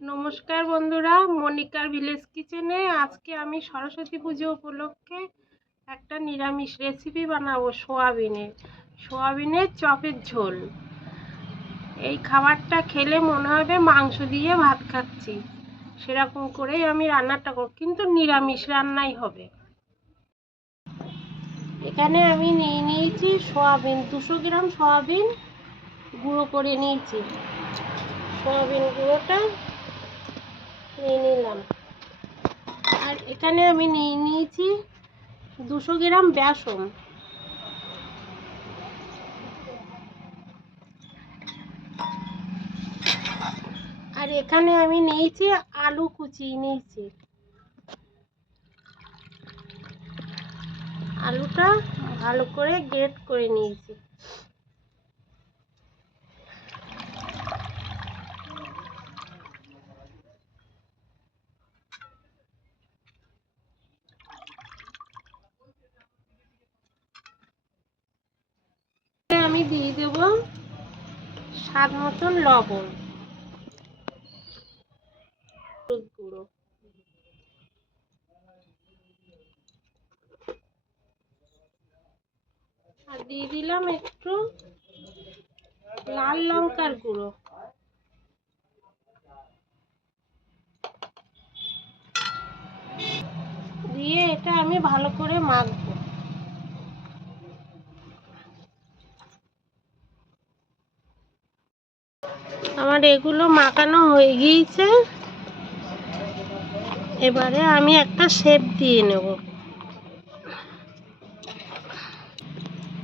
নমস্কার বন্ধুরা, মনিকার ভিলেজ কিচেনে আজকে আমি সরস্বতী পুজো উপলক্ষে একটা নিরামিষ রেসিপি বানাবো। সোয়াবিনের চপের ঝোল। এই খাবারটা খেলে মনে হবে মাংস দিয়ে ভাত খাচ্ছি, সেরকম করেই আমি রান্নাটা করব, কিন্তু নিরামিষ রান্নাই হবে। এখানে আমি নিয়েছি সোয়াবিন, 200 গ্রাম সোয়াবিন গুঁড়ো করে নিয়েছি। সোয়াবিন গুঁড়োটা নিয়ে নিলাম। আর এখানে আমি নিয়েছি 200 গ্রাম বেসন। আর এখানে আমি নিয়েছি আলু কুচিয়ে নিয়েছি। আলুটা ভালো করে গ্রেট করে নিয়েছি। আমি দিয়ে দেব স্বাদ মতন লবণ, গুঁড়ো, আর দিয়ে দিলাম একটু লাল লঙ্কার গুঁড়ো। দিয়ে এটা আমি ভালো করে মাখবো। আমার এগুলো মাখানো হয়ে গিয়েছে। এবারে আমি একটা শেপ দিয়ে নেব।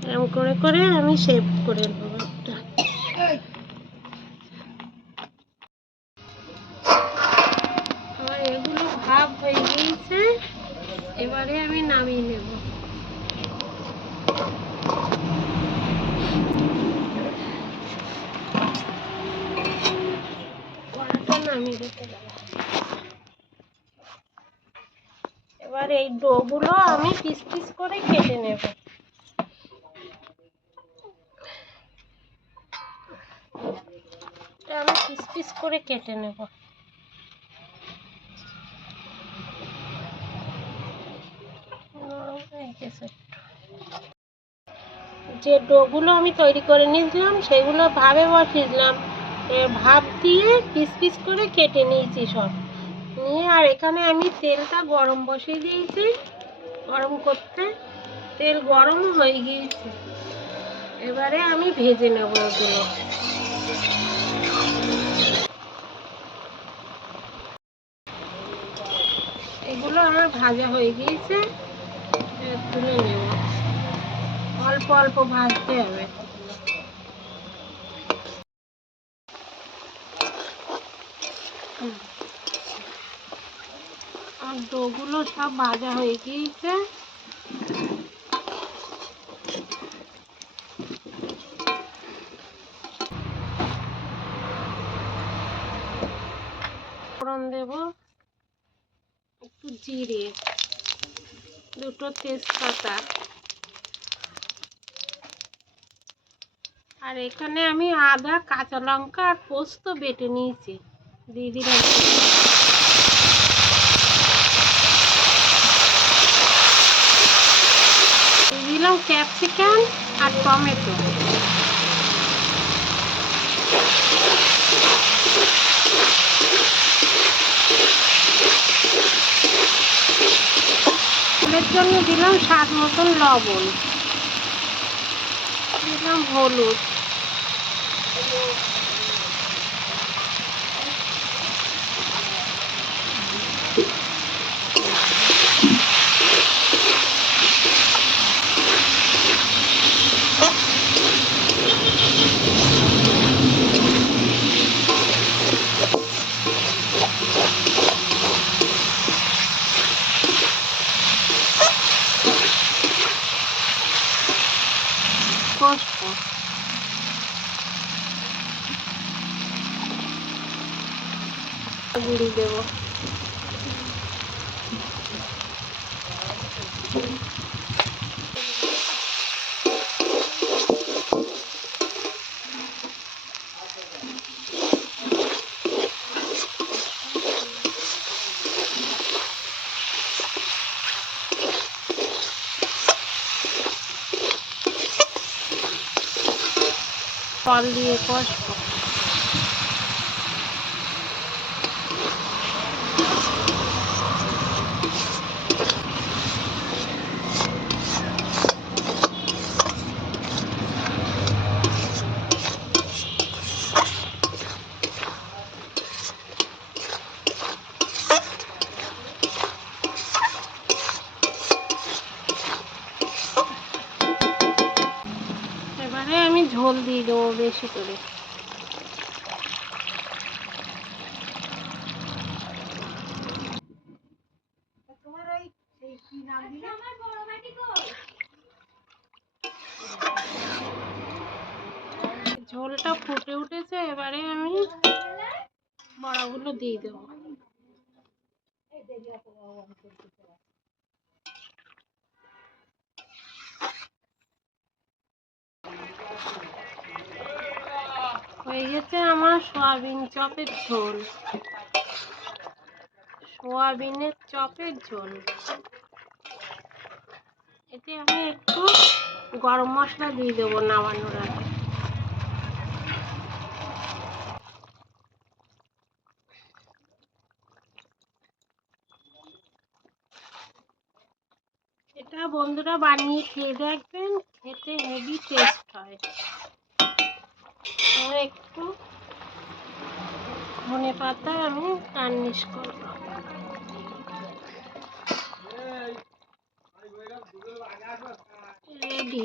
এরকম করে করে আমি শেপ করে নেব একটা। আমার এগুলো ভাব হয়ে গিয়েছে, এবারে আমি নামিয়ে নেব। নামিয়ে দিতে গেলাম। এবার এই ডোগুলো আমি পিস পিস করে কেটে নেব। আমি পিস পিস করে কেটে নেব। যে ডোগুলো আমি তৈরি করে নিয়েছিলাম সেগুলো ভাবে বসিয়েছিলাম, ভাপ দিয়ে পিস পিস করে কেটে নিয়েছি সব নিয়ে। আর এখানে আমি তেলটা গরম বসিয়ে দিয়েছি, গরম করতে। তেল গরম হয়ে গিয়েছে, এবারে আমি ভেজে নেব ওগুলো। এগুলো আমার ভাজা হয়ে গিয়েছে, তুলে নেব। অল্প অল্প ভাজতে হবে। আর ডোগুলো সব ভাজা হয়ে গিয়েছে। ফোড়ন দেব একটু জিরে, দুটো তেজপাতা। আর এখানে আমি আদা, কাঁচা লঙ্কা আর পোস্ত বেটে নিয়েছি, দিয়ে দিলাম। দিয়ে দিলাম ক্যাপসিকাম আর টমেটো। এর জন্য দিলাম স্বাদ মতন লবণ, দিলাম হলুদ, কষবো। গুঁড়ি দেবো। জল দিয়ে কষবো। এবারে আমি ঝোল দিয়ে দেবো বেশি করে। ঝোলটা ফুটে উঠেছে, এবারে আমি বড়াগুলো দিয়ে দেবো। হয়ে গেছে আমার সয়াবিন চপের ঝোল। সয়াবিনের চপের ঝোল। এতে আমি একটু গরম মশলা দিয়ে দেবো নামানোর আগে। এটা বন্ধুরা বানিয়ে খেয়ে দেখবেন, খেতে হেভি টেস্ট হয়। একটু ধনে পাতা আমি গার্নিশ করব। রেডি।